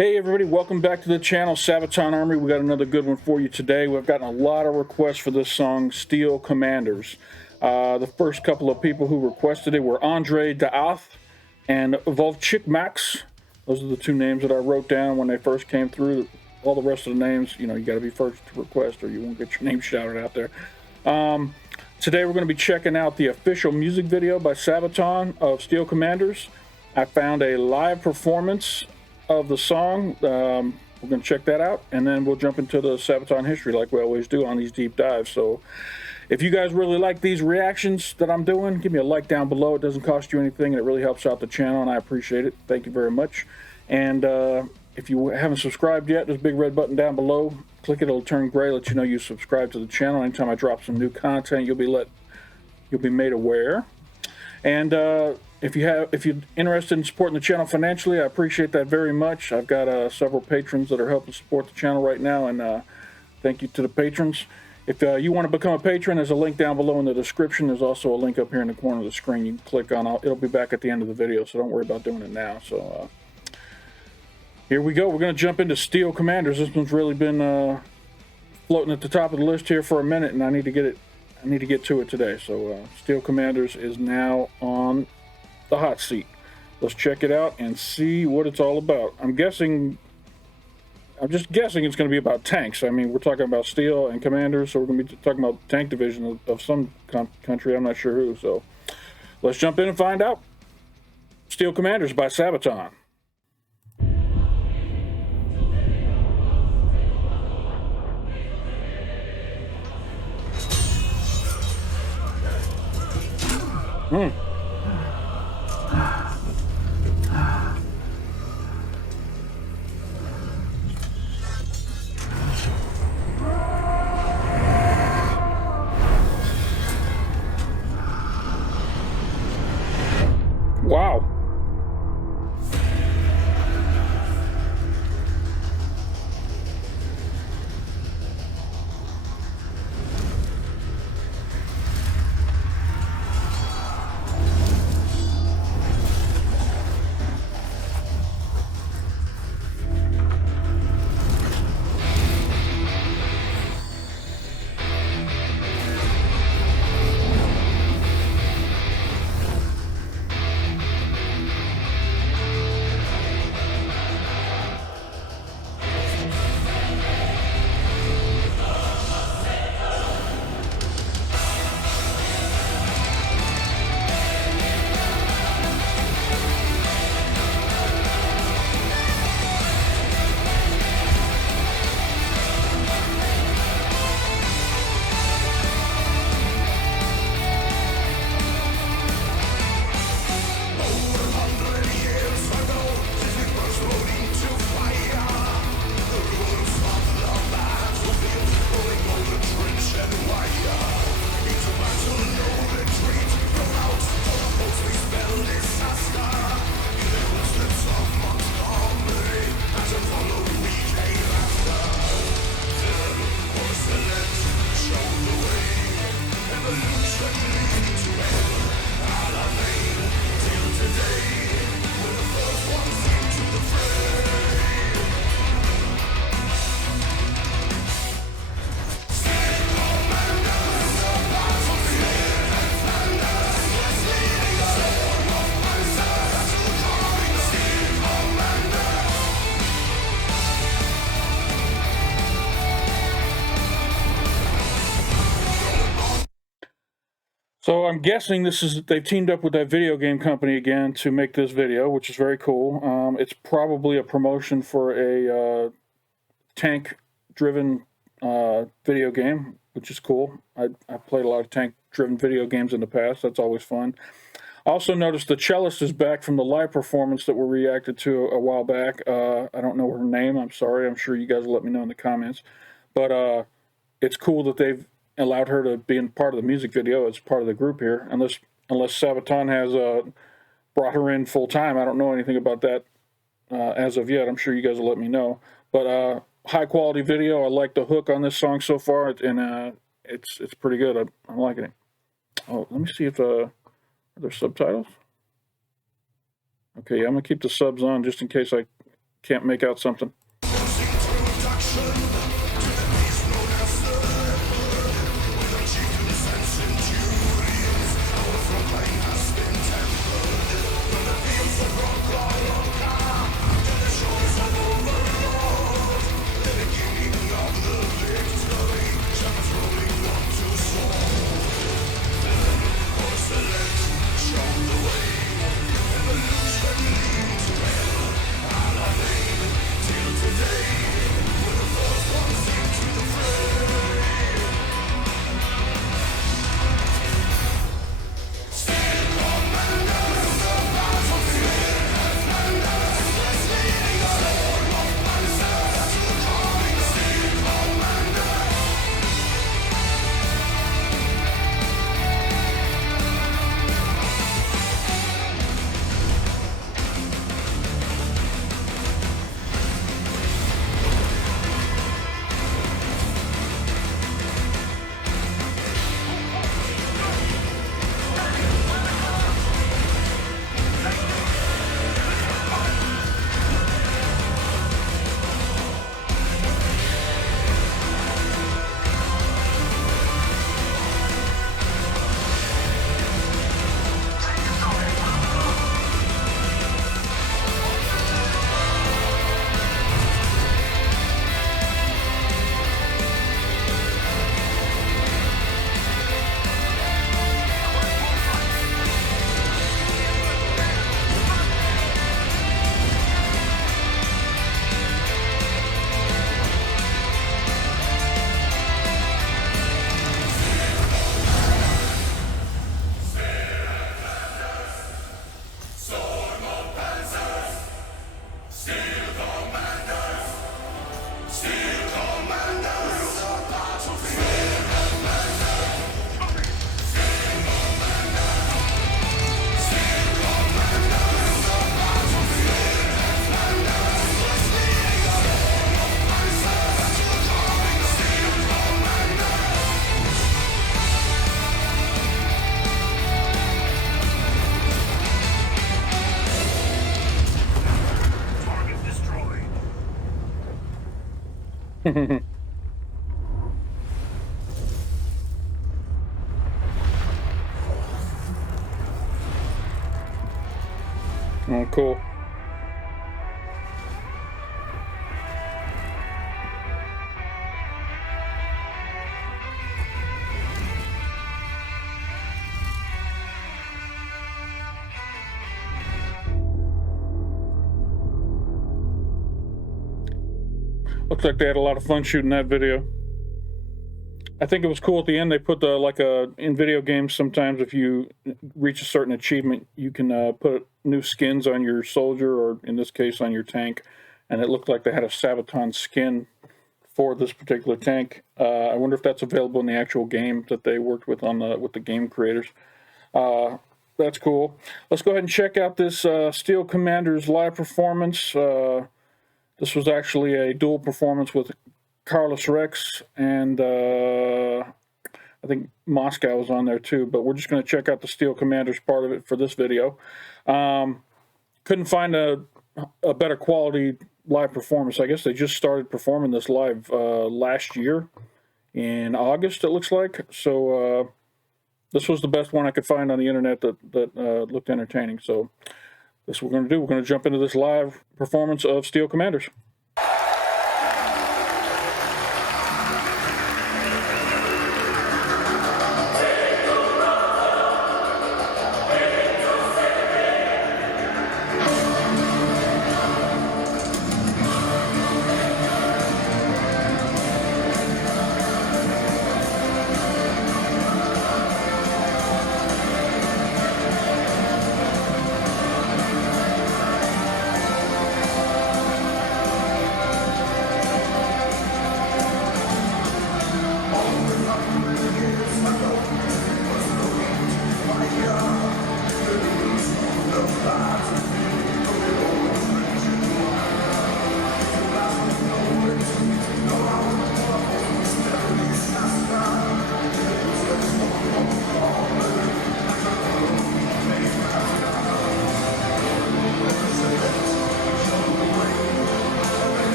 Hey everybody, welcome back to the channel, Sabaton Army. We got another good one for you today. We've gotten a lot of requests for this song, Steel Commanders. The first couple of people who requested it were Andre Daath and Volchik Max. Those are the two names that I wrote down when they first came through. All the rest of the names, you got to be first to request or you won't get your name shouted out there. Today we're going to be checking out the official music video by Sabaton of Steel Commanders. I found a live performance of the song. We're going to check that out, and then we'll jump into the Sabaton history like we always do on these deep dives. So if you guys really like these reactions that I'm doing, give me a like down below. It doesn't cost you anything, and it really helps out the channel, and I appreciate it. Thank you very much. And if you haven't subscribed yet, there's a big red button down below. Click it, it'll turn gray, let you know you subscribe to the channel. Anytime I drop some new content, you'll be made aware. And if you're interested in supporting the channel financially, I appreciate that very much. I've got several patrons that are helping support the channel right now, and thank you to the patrons. If you want to become a patron, there's a link down below in the description. There's also a link up here in the corner of the screen you can click on. It'll be back at the end of the video, so don't worry about doing it now. So here we go. We're going to jump into Steel Commanders. This one's really been floating at the top of the list here for a minute, and I need to get to it today. So Steel Commanders is now on the hot seat. Let's check it out and see what it's all about. I'm just guessing it's going to be about tanks. I mean, we're talking about Steel and Commanders, so we're going to be talking about tank division of some country. I'm not sure who. So let's jump in and find out. Steel Commanders by Sabaton. Wow. So I'm guessing they've teamed up with that video game company again to make this video, which is very cool. It's probably a promotion for a tank-driven video game, which is cool. I've played a lot of tank-driven video games in the past. That's always fun. I also noticed the cellist is back from the live performance that we reacted to a while back. I don't know her name. I'm sorry. I'm sure you guys will let me know in the comments. But it's cool that they've allowed her to be in part of the music video as part of the group here, unless Sabaton has brought her in full time. I don't know anything about that as of yet. I'm sure you guys will let me know. But high quality video. I like the hook on this song so far, and it's pretty good. I'm liking it. Oh, let me see if are there subtitles. Okay, I'm gonna keep the subs on just in case I Can't make out something. Oh, cool. Looks like they had a lot of fun shooting that video. I think it was cool at the end. They put in video games, sometimes if you reach a certain achievement, you can put new skins on your soldier, or in this case on your tank. And it looked like they had a Sabaton skin for this particular tank. I wonder if that's available in the actual game that they worked with with the game creators. That's cool. Let's go ahead and check out this Steel Commander's live performance. This was actually a dual performance with Carlos Rex, and I think Moscow was on there too, but we're just going to check out the Steel Commanders part of it for this video. Couldn't find a better quality live performance. I guess they just started performing this live last year in August, it looks like. So this was the best one I could find on the internet that looked entertaining. So this is what we're going to do. We're going to jump into this live performance of Steel Commanders.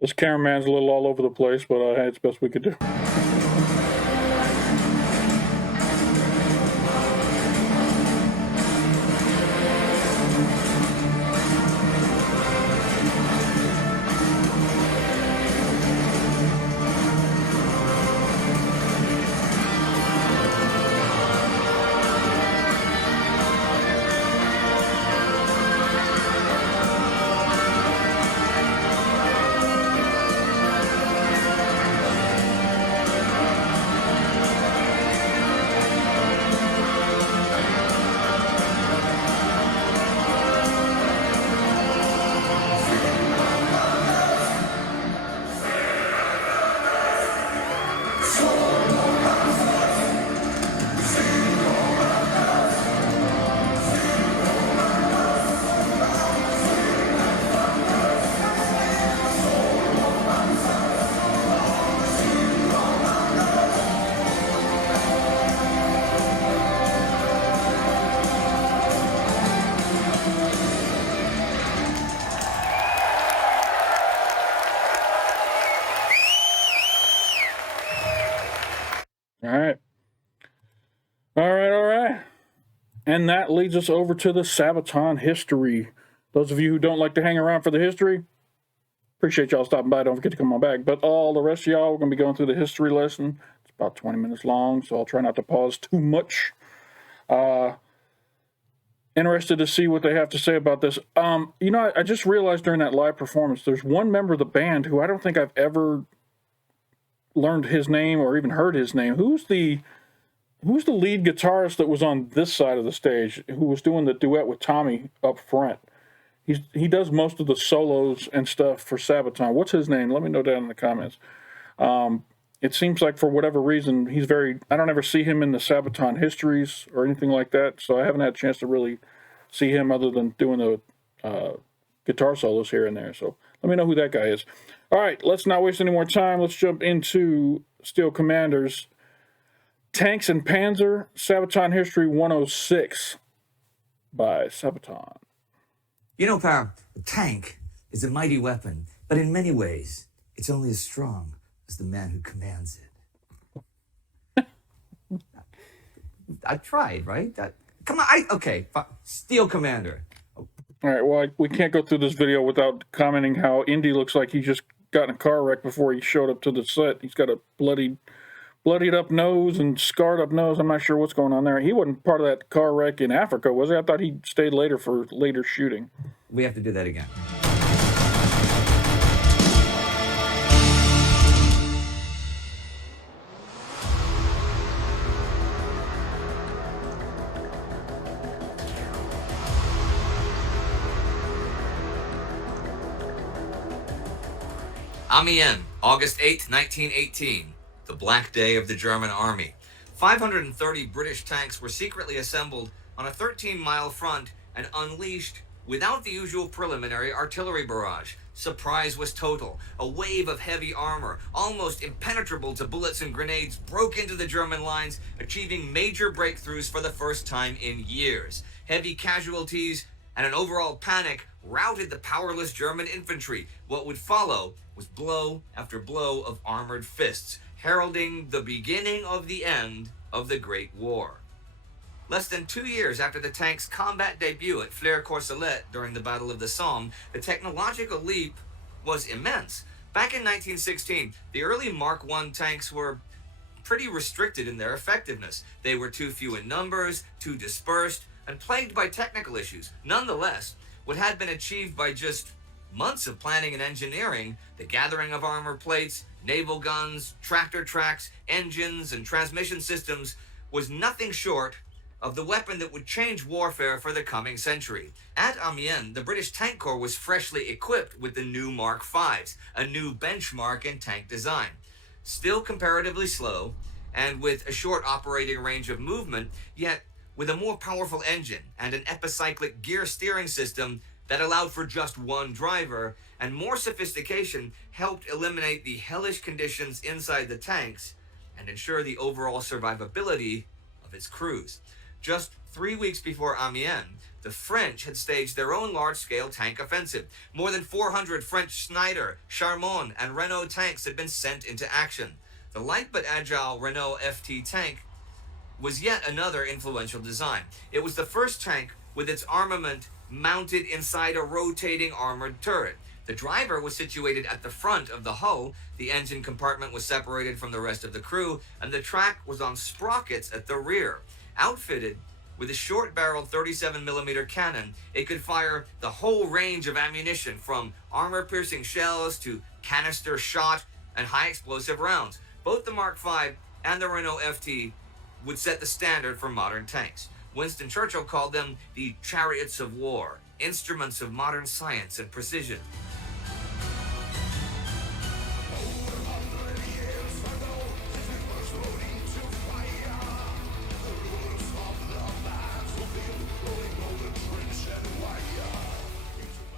This cameraman's a little all over the place, but hey, it's the best we could do. All right. All right. And that leads us over to the Sabaton History. Those of you who don't like to hang around for the history, appreciate y'all stopping by. Don't forget to come on back. But all the rest of y'all, we're going to be going through the history lesson. It's about 20 minutes long, so I'll try not to pause too much. Interested to see what they have to say about this. I just realized during that live performance, there's one member of the band who I don't think I've ever learned his name or even heard his name. Who's the lead guitarist that was on this side of the stage, who was doing the duet with Tommy up front? He does most of the solos and stuff for Sabaton. What's his name? Let me know down in the comments. It seems like for whatever reason, I don't ever see him in the Sabaton histories or anything like that, so I haven't had a chance to really see him other than doing the guitar solos here and there. So let me know who that guy is. All right, let's not waste any more time. Let's jump into Steel Commanders. Tanks and Panzer, Sabaton History 106 by Sabaton. You know, pal, a tank is a mighty weapon, but in many ways, it's only as strong as the man who commands it. I tried, right? Come on, okay, fine. Steel Commander. All right, well, we can't go through this video without commenting how Indy looks like he just got in a car wreck before he showed up to the set. He's got a bloodied up nose and scarred up nose. I'm not sure what's going on there. He wasn't part of that car wreck in Africa, was he? I thought he stayed later for later shooting. We have to do that again. Amiens, August 8, 1918, the Black Day of the German Army. 530 British tanks were secretly assembled on a 13-mile front and unleashed without the usual preliminary artillery barrage. Surprise was total. A wave of heavy armor, almost impenetrable to bullets and grenades, broke into the German lines, achieving major breakthroughs for the first time in years. Heavy casualties and an overall panic routed the powerless German infantry. What would follow was blow after blow of armored fists, heralding the beginning of the end of the Great War. Less than 2 years after the tank's combat debut at Flers-Courcelette during the Battle of the Somme, the technological leap was immense. Back in 1916, the early Mark I tanks were pretty restricted in their effectiveness. They were too few in numbers, too dispersed, and plagued by technical issues. Nonetheless, what had been achieved by just months of planning and engineering, the gathering of armor plates, naval guns, tractor tracks, engines, and transmission systems, was nothing short of the weapon that would change warfare for the coming century. At Amiens, the British Tank Corps was freshly equipped with the new Mark Vs, a new benchmark in tank design. Still comparatively slow, and with a short operating range of movement, yet with a more powerful engine and an epicyclic gear steering system that allowed for just one driver, and more sophistication helped eliminate the hellish conditions inside the tanks and ensure the overall survivability of its crews. Just 3 weeks before Amiens, the French had staged their own large-scale tank offensive. More than 400 French Schneider, Charmont, and Renault tanks had been sent into action. The light but agile Renault FT tank was yet another influential design. It was the first tank with its armament mounted inside a rotating armored turret. The driver was situated at the front of the hull, the engine compartment was separated from the rest of the crew, and the track was on sprockets at the rear. Outfitted with a short-barreled 37mm cannon, it could fire the whole range of ammunition from armor-piercing shells to canister shot and high-explosive rounds. Both the Mark V and the Renault FT would set the standard for modern tanks. Winston Churchill called them the chariots of war, instruments of modern science and precision.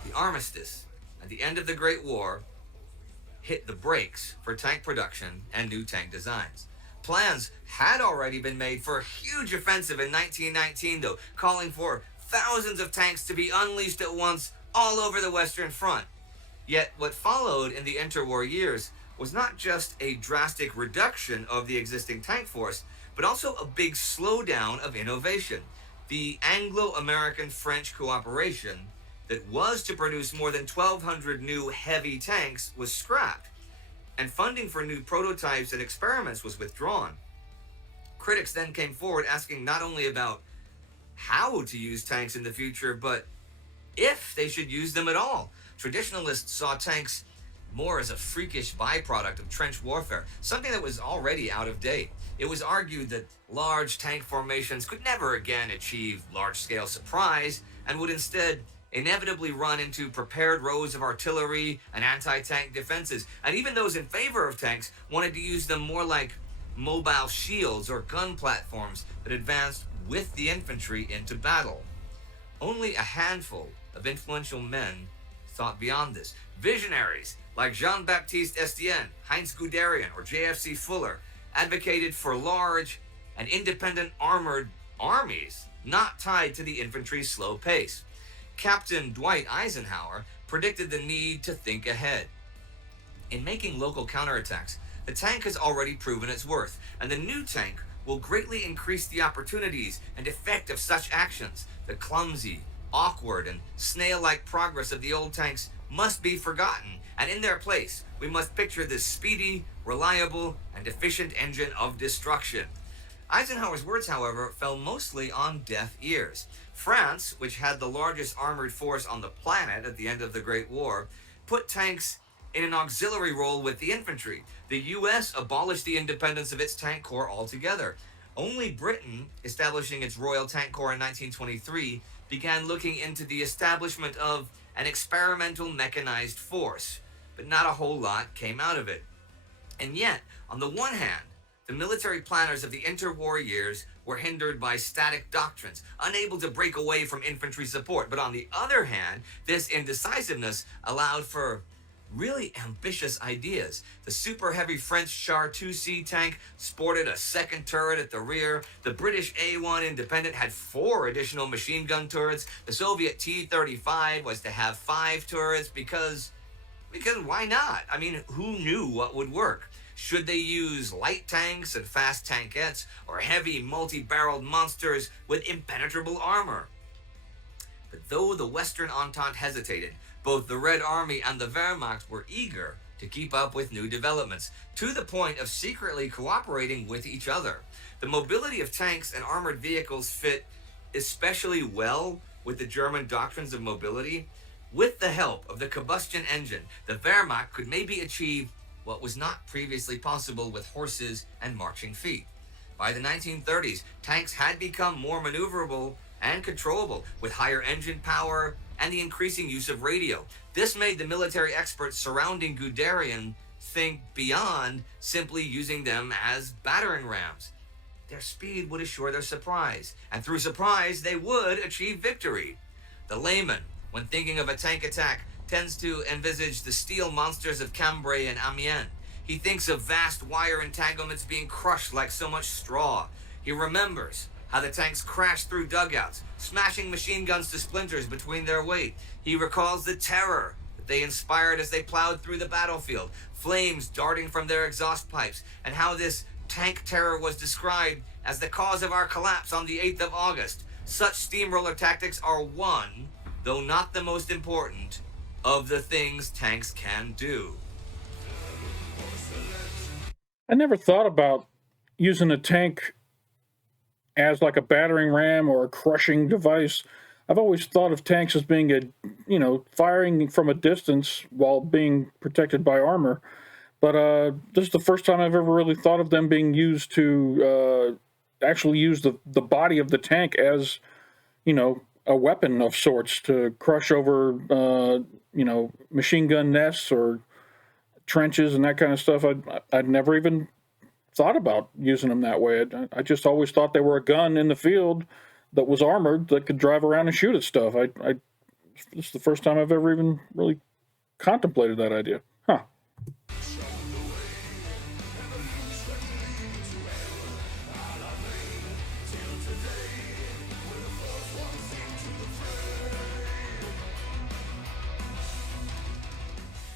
The armistice at the end of the Great War hit the brakes for tank production and new tank designs. Plans had already been made for a huge offensive in 1919, though, calling for thousands of tanks to be unleashed at once all over the Western Front. Yet what followed in the interwar years was not just a drastic reduction of the existing tank force, but also a big slowdown of innovation. The Anglo-American-French cooperation that was to produce more than 1,200 new heavy tanks was scrapped, and funding for new prototypes and experiments was withdrawn. Critics then came forward asking not only about how to use tanks in the future, but if they should use them at all. Traditionalists saw tanks more as a freakish byproduct of trench warfare, something that was already out of date. It was argued that large tank formations could never again achieve large-scale surprise and would instead inevitably run into prepared rows of artillery and anti-tank defenses, and even those in favor of tanks wanted to use them more like mobile shields or gun platforms that advanced with the infantry into battle. Only a handful of influential men thought beyond this. Visionaries like Jean-Baptiste Estienne, Heinz Guderian, or JFC Fuller advocated for large and independent armored armies not tied to the infantry's slow pace. Captain Dwight Eisenhower predicted the need to think ahead. In making local counterattacks, the tank has already proven its worth, and the new tank will greatly increase the opportunities and effect of such actions. The clumsy, awkward, and snail-like progress of the old tanks must be forgotten, and in their place, we must picture this speedy, reliable, and efficient engine of destruction. Eisenhower's words, however, fell mostly on deaf ears. France, which had the largest armored force on the planet at the end of the Great War, put tanks in an auxiliary role with the infantry. The U.S. abolished the independence of its tank corps altogether. Only Britain, establishing its Royal Tank Corps in 1923, began looking into the establishment of an experimental mechanized force, but not a whole lot came out of it. And yet, on the one hand, the military planners of the interwar years were hindered by static doctrines, unable to break away from infantry support. But on the other hand, this indecisiveness allowed for really ambitious ideas. The super heavy French Char 2C tank sported a second turret at the rear. The British A1 Independent had 4 additional machine gun turrets. The Soviet T-35 was to have 5 turrets because why not? I mean, who knew what would work? Should they use light tanks and fast tankettes, or heavy multi-barreled monsters with impenetrable armor? But though the Western Entente hesitated, both the Red Army and the Wehrmacht were eager to keep up with new developments, to the point of secretly cooperating with each other. The mobility of tanks and armored vehicles fit especially well with the German doctrines of mobility. With the help of the combustion engine, the Wehrmacht could maybe achieve what was not previously possible with horses and marching feet. By the 1930s, tanks had become more maneuverable and controllable, with higher engine power and the increasing use of radio. This made the military experts surrounding Guderian think beyond simply using them as battering rams. Their speed would assure their surprise, and through surprise, they would achieve victory. The layman, when thinking of a tank attack, tends to envisage the steel monsters of Cambrai and Amiens. He thinks of vast wire entanglements being crushed like so much straw. He remembers how the tanks crashed through dugouts, smashing machine guns to splinters between their weight. He recalls the terror that they inspired as they plowed through the battlefield, flames darting from their exhaust pipes, and how this tank terror was described as the cause of our collapse on the 8th of August. Such steamroller tactics are one, though not the most important, of the things tanks can do. I never thought about using a tank as like a battering ram or a crushing device. I've always thought of tanks as being firing from a distance while being protected by armor. But this is the first time I've ever really thought of them being used to actually use the body of the tank as, a weapon of sorts to crush over, machine gun nests or trenches and that kind of stuff. I'd never even thought about using them that way. I just always thought they were a gun in the field that was armored that could drive around and shoot at stuff. This is the first time I've ever even really contemplated that idea. Huh.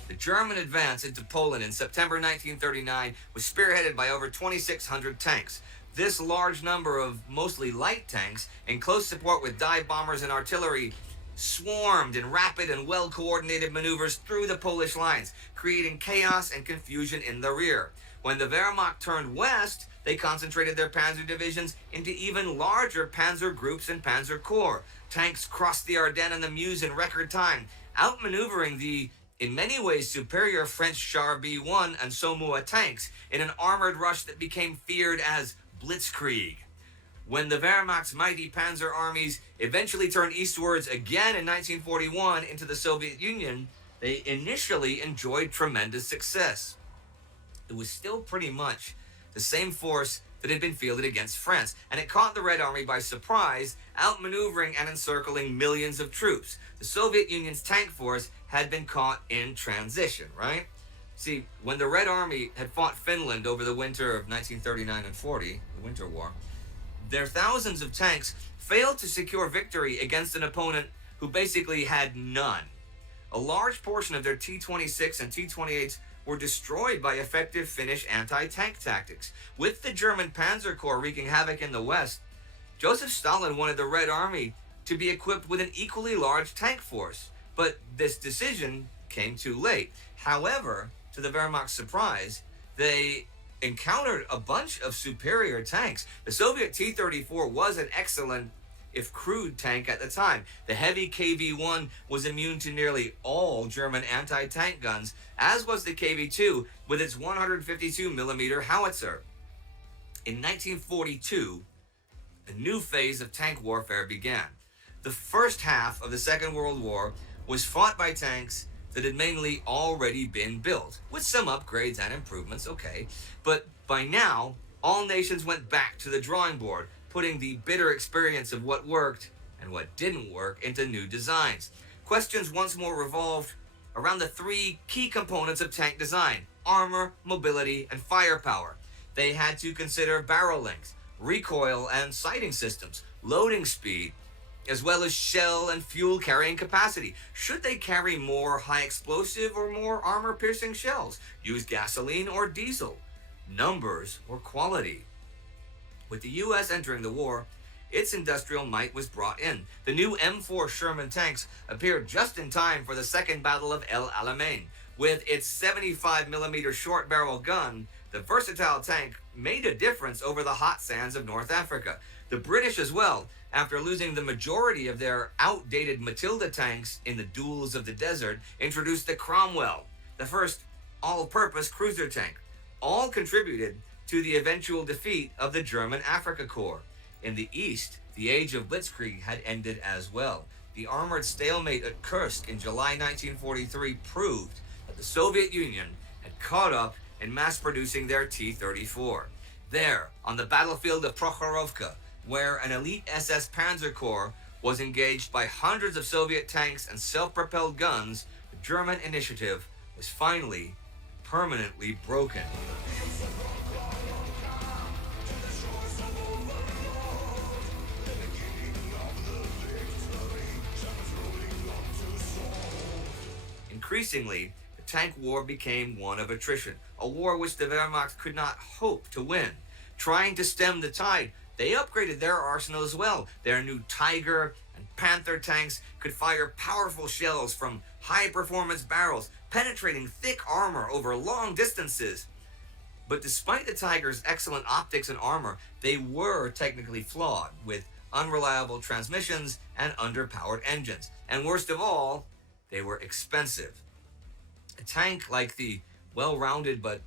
The German advance into Poland in September 1939 was spearheaded by over 2,600 tanks. This large number of mostly light tanks, in close support with dive bombers and artillery, swarmed in rapid and well-coordinated maneuvers through the Polish lines, creating chaos and confusion in the rear. When the Wehrmacht turned west, they concentrated their panzer divisions into even larger panzer groups and panzer corps. Tanks crossed the Ardennes and the Meuse in record time, outmaneuvering the in many ways superior French Char B-1 and Saumur tanks in an armored rush that became feared as blitzkrieg. When the Wehrmacht's mighty panzer armies eventually turned eastwards again in 1941 into the Soviet Union, they initially enjoyed tremendous success. It was still pretty much the same force that had been fielded against France, and it caught the Red Army by surprise, outmaneuvering and encircling millions of troops. The Soviet Union's tank force had been caught in transition, right? See, when the Red Army had fought Finland over the winter of 1939 and 40, the Winter War, their thousands of tanks failed to secure victory against an opponent who basically had none. A large portion of their T-26 and T-28s were destroyed by effective Finnish anti-tank tactics. With the German Panzer Corps wreaking havoc in the west, Joseph Stalin wanted the Red Army to be equipped with an equally large tank force. But this decision came too late. However, to the Wehrmacht's surprise, they encountered a bunch of superior tanks. The Soviet T-34 was an excellent, if crude, tank at the time. The heavy KV-1 was immune to nearly all German anti-tank guns, as was the KV-2 with its 152mm howitzer. In 1942, a new phase of tank warfare began. The first half of the Second World War was fought by tanks that had mainly already been built, with some upgrades and improvements, okay. But by now, all nations went back to the drawing board, putting the bitter experience of what worked and what didn't work into new designs. Questions once more revolved around the three key components of tank design: armor, mobility, and firepower. They had to consider barrel length, recoil and sighting systems, loading speed, as well as shell and fuel carrying capacity. Should they carry more high explosive or more armor piercing shells? Use gasoline or diesel? numbers or quality. With the U.S. entering the war, its industrial might was brought in. The new M4 Sherman tanks appeared just in time for the Second Battle of El-Alamein. With its 75mm short barrel gun, the versatile tank made a difference over the hot sands of North Africa. The British as well, after losing the majority of their outdated Matilda tanks in the duels of the desert, introduced the Cromwell, the first all-purpose cruiser tank. All contributed to the eventual defeat of the German Afrika Korps. In the East, the age of Blitzkrieg had ended as well. The armored stalemate at Kursk in July 1943 proved that the Soviet Union had caught up in mass-producing their T-34. There, on the battlefield of Prokhorovka, where an elite SS Panzer Corps was engaged by hundreds of Soviet tanks and self-propelled guns, the German initiative was finally permanently broken. Increasingly, the tank war became one of attrition, a war which the Wehrmacht could not hope to win. Trying to stem the tide, they upgraded their arsenal as well. Their new Tiger and Panther tanks could fire powerful shells from high-performance barrels, penetrating thick armor over long distances. But despite the Tiger's excellent optics and armor, they were technically flawed, with unreliable transmissions and underpowered engines. And worst of all, they were expensive. A tank like the well-rounded but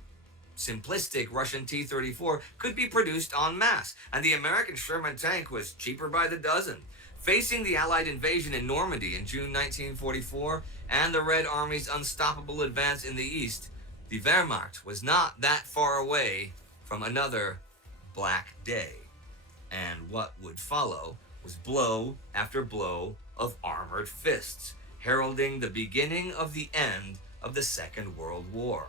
simplistic Russian T-34 could be produced en masse, and the American Sherman tank was cheaper by the dozen. Facing the Allied invasion in Normandy in June 1944 and the Red Army's unstoppable advance in the East, the Wehrmacht was not that far away from another Black Day. And what would follow was blow after blow of armored fists, heralding the beginning of the end of the Second World War.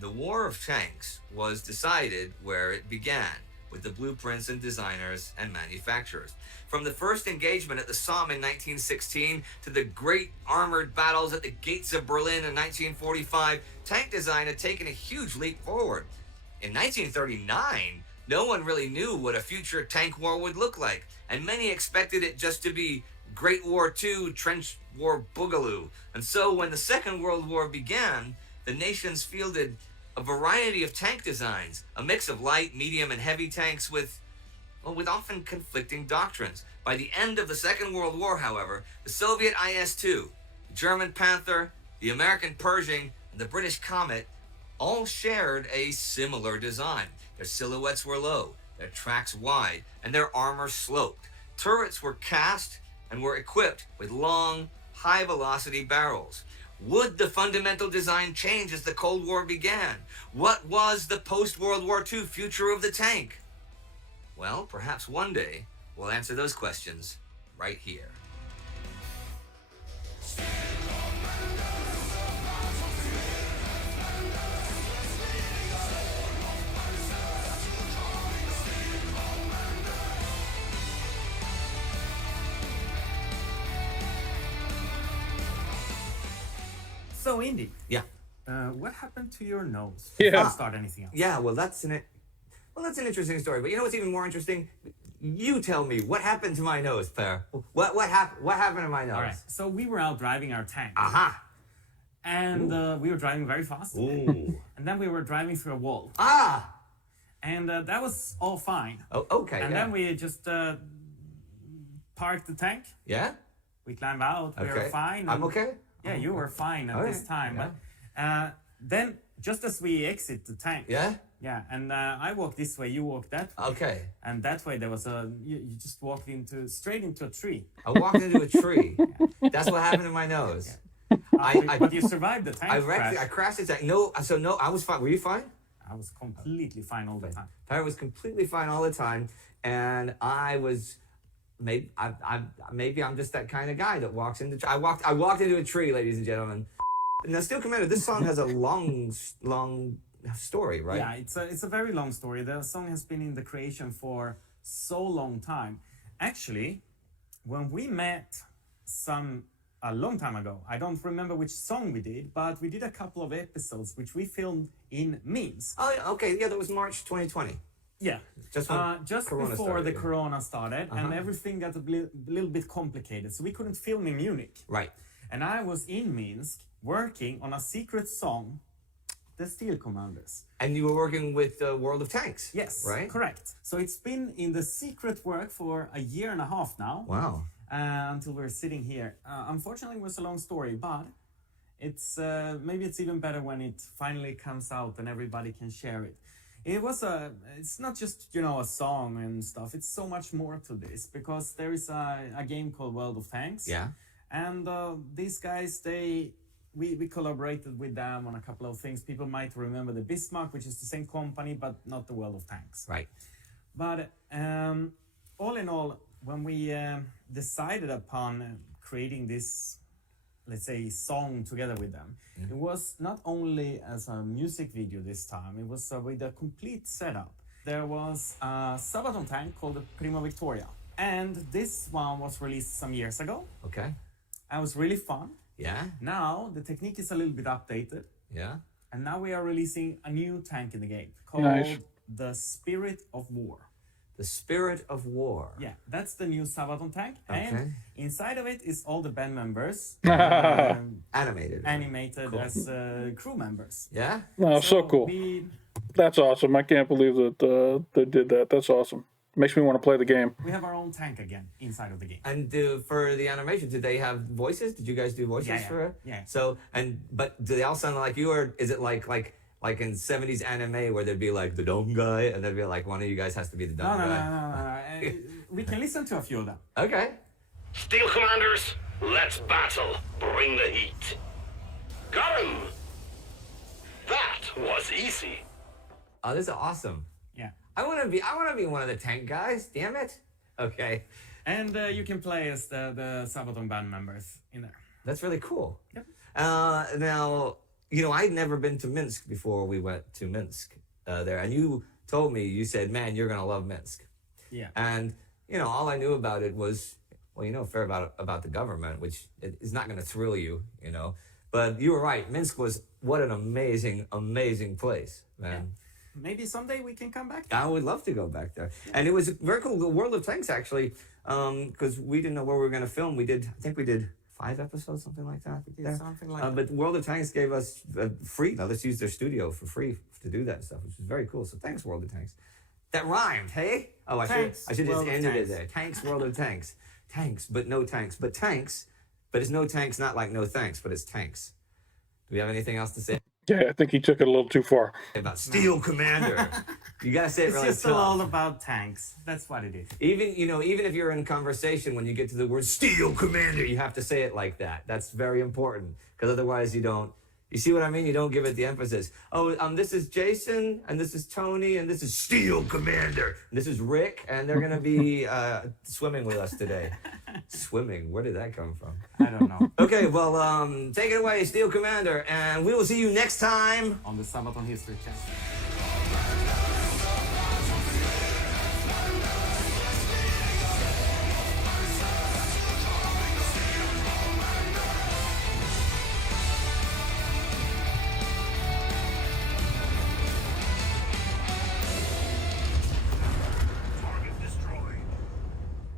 The War of Tanks was decided where it began, with the blueprints and designers and manufacturers. From the first engagement at the Somme in 1916 to the great armored battles at the gates of Berlin in 1945, tank design had taken a huge leap forward. In 1939, no one really knew what a future tank war would look like, and many expected it just to be Great War II trench war boogaloo. And so when the Second World War began, the nations fielded a variety of tank designs, a mix of light, medium, and heavy tanks with often conflicting doctrines. By the end of the Second World War, however, the Soviet IS-2, the German Panther, the American Pershing, and the British Comet all shared a similar design. Their silhouettes were low, their tracks wide, and their armor sloped. Turrets were cast and were equipped with long, high-velocity barrels. Would the fundamental design change as the Cold War began? What was the post-World War II future of the tank? Well, perhaps one day we'll answer those questions right here. So, Indy, Yeah. what happened to your nose? Yeah. Before we start anything else. Yeah, that's an interesting story. But you know what's even more interesting? You tell me, what happened to my nose, Per? What happened to my nose? All right. So we were out driving our tank, Aha. and we were driving very fast, Ooh. and then we were driving through a wall, Ah. and that was all fine. Oh, okay. And yeah. then we just parked the tank. Yeah. We climbed out. We were Okay. fine. I'm and- okay. Yeah, you were fine at Okay, this time. yeah. But then, just as we exit the tank, Yeah. yeah, and I walked this way, you walked that way. Okay. And that way there was you just walked straight into a tree. I walked into a tree. That's what happened to my nose. But you survived the tank I crash. crashed the tank. No, I was fine. Were you fine? I was completely fine all the time. I was completely fine all the time, and I was. Maybe I'm just that kind of guy that walks into. I walked into a tree, ladies and gentlemen. Now, Steel Commander, this song has a long story, right? Yeah, it's a very long story. The song has been in the creation for so long time. Actually, when we met some a long time ago. I don't remember which song we did, but we did a couple of episodes which we filmed in Minsk. Oh, okay. Yeah, that was March 2020. Yeah, Just when just Corona before started, the yeah. Corona started, and everything got a little bit complicated, so we couldn't film in Munich. Right. And I was in Minsk working on a secret song, The Steel Commanders. And you were working with the World of Tanks. Yes, Right? correct. So it's been in the secret work for a year and a half now. Wow. Until we're sitting here. Unfortunately, it was a long story, but it's maybe it's even better when it finally comes out and everybody can share it. It's not just, you know, a song and stuff. It's so much more to this, because there is a game called World of Tanks. Yeah. And these guys, we collaborated with them on a couple of things. People might remember the Bismarck, which is the same company, but not the World of Tanks. Right. But all in all, when we decided upon creating this, let's say, song together with them, it was not only as a music video this time, it was with a complete setup. There was a Sabaton tank called the Prima Victoria, and this one was released some years ago. Okay. It was really fun. Yeah. Now the technique is a little bit updated, Yeah. and now we are releasing a new tank in the game called Nice. the Spirit of War. The Spirit of War. Yeah, that's the new Sabaton tank, Okay. and inside of it is all the band members Animated. animated as crew members. Yeah. Oh, so cool. That's awesome. I can't believe that they did that. That's awesome. Makes me want to play the game. We have our own tank again inside of the game. And for the animation, did they have voices? Did you guys do voices Yeah, for it? yeah. So but do they all sound like you, or is it like in 70s anime where there'd be like the dumb guy and there'd be like one of you guys has to be the dumb No. guy? We can listen to a few of them. Okay. Steel Commanders, let's battle. Bring the heat. Got him! That was easy. Oh, this is awesome. Yeah. I want to be one of the tank guys. Damn it. Okay. And you can play as the Sabaton band members in there. That's really cool. Yep. Now, you know, I'd never been to Minsk before we went to Minsk there. And you told me, you said, man, you're going to love Minsk. Yeah. And, you know, all I knew about it was, well, you know, fair about the government, which is not going to thrill you, you know. But you were right. Minsk was, what an amazing, amazing place, man. Yeah. Maybe someday we can come back. I would love to go back there. And it was very cool. The World of Tanks, actually, because we didn't know where we were going to film. I think we did 5 episodes, something like that. Yeah, something like that. But World of Tanks gave us free. Now, let's use their studio for free to do that stuff, which is very cool. So thanks, World of Tanks. That rhymed, hey? Oh, I should World just of ended it Tanks. there. Tanks, World of Tanks. Tanks, but no tanks. But tanks, but it's no tanks, not like no thanks, but it's tanks. Do we have anything else to say Yeah, I think he took it a little too far. about Steel Commander? You gotta say it It's really just tough. all about tanks. That's what it is. Even if you're in conversation, when you get to the word Steel Commander, you have to say it like that. That's very important, because otherwise you don't. You see what I mean? You don't give it the emphasis. Oh, this is Jason, and this is Tony, and this is Steel Commander. And this is Rick, and they're gonna be swimming with us today. Swimming? Where did that come from? I don't know. Okay, well, take it away, Steel Commander, and we will see you next time. On the Sabaton History channel.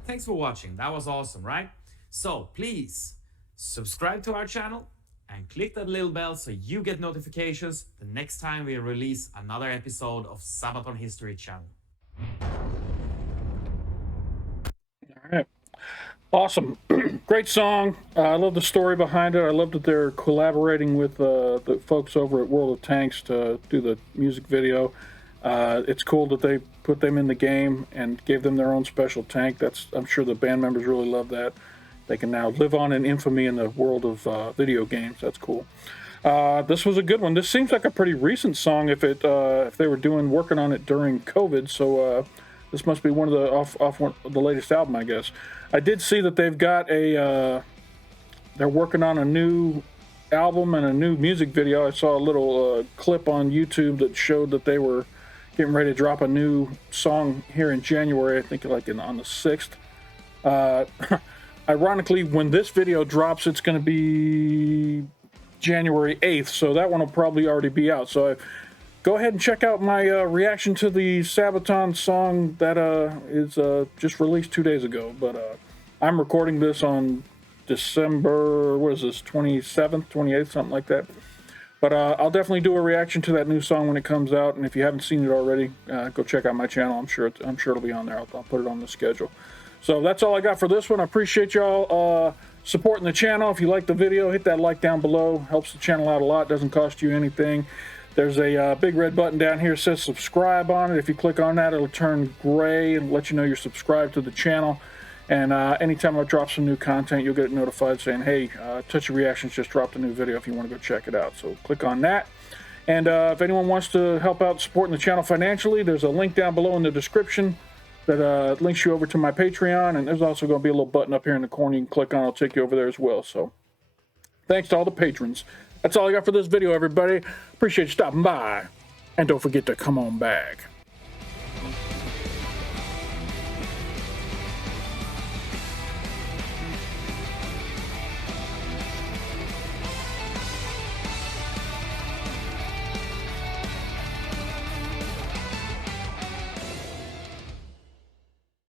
Thanks for watching. That was awesome, right? So please subscribe to our channel and click that little bell so you get notifications the next time we release another episode of Sabaton History channel. All right. Awesome. Great song. I love the story behind it. I love that they're collaborating with the folks over at World of Tanks to do the music video. It's cool that they put them in the game and gave them their own special tank. I'm sure the band members really love that. They can now live on in infamy in the world of video games. That's cool. This was a good one. This seems like a pretty recent song if they were working on it during COVID. So this must be one of the latest album, I guess. I did see that they've got they're working on a new album and a new music video. I saw a little clip on YouTube that showed that they were getting ready to drop a new song here in January. I think on the 6th. Ironically, when this video drops, it's going to be January 8th, so that one will probably already be out. So go ahead and check out my reaction to the Sabaton song that is just released 2 days ago. But I'm recording this on December, what is this, 27th, 28th, something like that. But I'll definitely do a reaction to that new song when it comes out. And if you haven't seen it already, go check out my channel. I'm sure it'll be on there. I'll put it on the schedule. So that's all I got for this one. I appreciate y'all supporting the channel. If you like the video, hit that like down below. Helps the channel out a lot. Doesn't cost you anything. There's a big red button down here that says subscribe on it. If you click on that, it'll turn gray and let you know you're subscribed to the channel. And anytime I drop some new content, you'll get notified saying, hey, Touchy Reactions just dropped a new video if you want to go check it out. So click on that. And if anyone wants to help out supporting the channel financially, there's a link down below in the description that links you over to my Patreon. And there's also going to be a little button up here in the corner you can click on. It'll take you over there as well. So thanks to all the patrons. That's all I got for this video, everybody. Appreciate you stopping by. And don't forget to come on back.